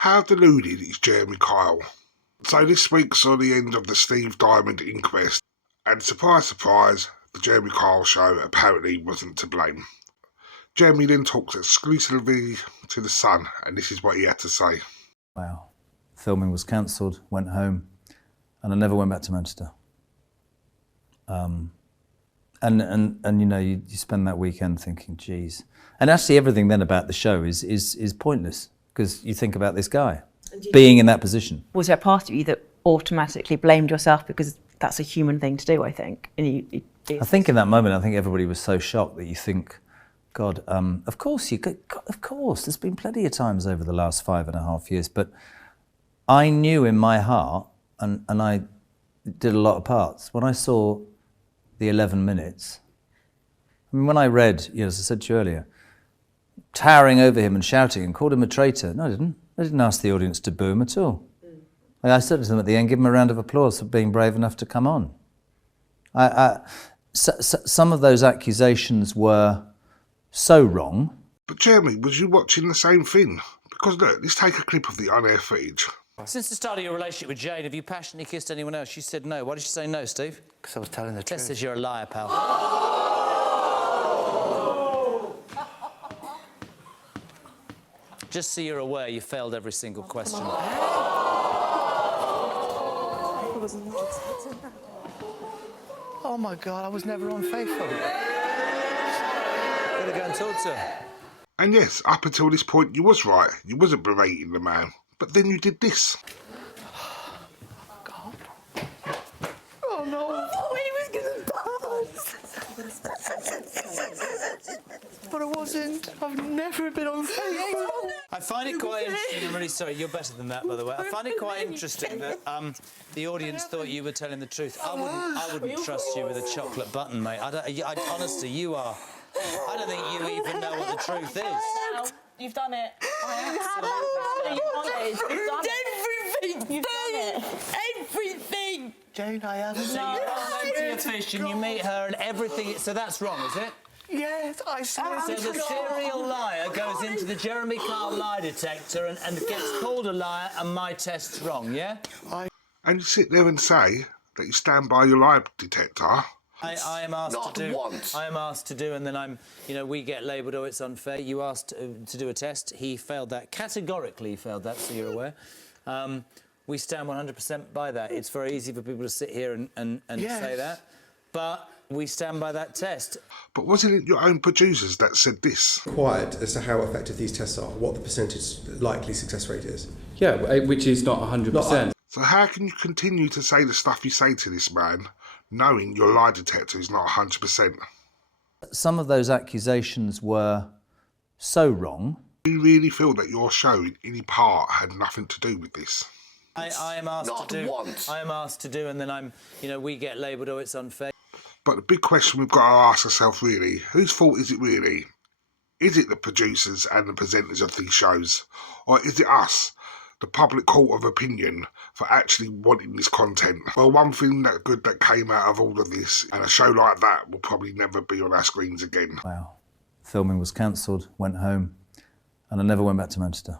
How deluded is Jeremy Kyle? So this week saw the end of the Steve Diamond inquest, and surprise surprise, the Jeremy Kyle show apparently wasn't to blame. Jeremy then talks exclusively to The Sun, and this is what he had to say. Wow. Filming was cancelled, went home, and I never went back to Manchester. And you know, you spend that weekend thinking, geez. And actually everything then about the show is pointless, because you think about this guy being in that position. Was there a part of you that automatically blamed yourself, because that's a human thing to do, I think? And I think in that moment, I think everybody was so shocked that you think, God, of course, there's been plenty of times over the last 5.5 years, but I knew in my heart, and I did a lot of parts, when I saw the 11 minutes, I mean, when I read, you know, as I said to you earlier, towering over him and shouting and called him a traitor, no, I didn't. I didn't ask the audience to boo him at all. I said to them at the end, give him a round of applause for being brave enough to come on. Some of those accusations were so wrong. But Jeremy, was you watching the same thing? Because look, let's take a clip of the on-air footage. Since the start of your relationship with Jane, have you passionately kissed anyone else? She said no. Why did she say no, Steve? Because I was telling the truth. Tess says you're a liar, pal. Just so you're aware, you failed every single question. Oh my God, I was never unfaithful. Gotta go and talk to her. And yes, up until this point you was right. You wasn't berating the man. But then you did this. God. Oh no. I thought he was going to But I wasn't. I've never been unfaithful. I find it quite interesting. I'm really sorry. You're better than that, by the way. I find it quite interesting that the audience thought you were telling the truth. I wouldn't trust you with a chocolate button, mate. Honestly, you are. I don't think you even know what the truth is. You've done it. You've done it. Everything. Jane, I haven't. So you go to your fish and you meet her and everything. So that's wrong, is it? Yes, I swear. So the serial liar goes into the Jeremy Kyle lie detector and gets called a liar, and my test's wrong, yeah? And you sit there and say that you stand by your lie detector. I am asked Not to do. once. I am asked to do, and then we get labelled, oh, it's unfair. You asked to do a test. He failed that. Categorically failed that, so you're aware. We stand 100% by that. It's very easy for people to sit here and say that, but we stand by that test. But wasn't it your own producers that said this? Quiet as to how effective these tests are, what the percentage likely success rate is. Yeah, which is not 100%. So how can you continue to say the stuff you say to this man, knowing your lie detector is not 100%? Some of those accusations were so wrong. Do you really feel that your show in any part had nothing to do with this? I am asked Not to do. once. I am asked to do, and then we get labelled, oh, it's unfair. But the big question we've got to ask ourselves really, whose fault is it really? Is it the producers and the presenters of these shows? Or is it us, the public court of opinion, for actually wanting this content? Well, one thing that good that came out of all of this, and a show like that will probably never be on our screens again. Wow. Filming was cancelled, went home, and I never went back to Manchester.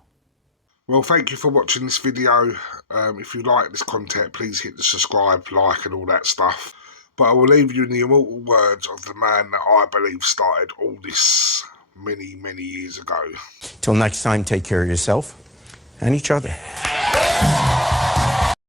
Well, thank you for watching this video. If you like this content, please hit the subscribe, like and all that stuff. But I will leave you in the immortal words of the man that I believe started all this many, many years ago. Till next time, take care of yourself and each other.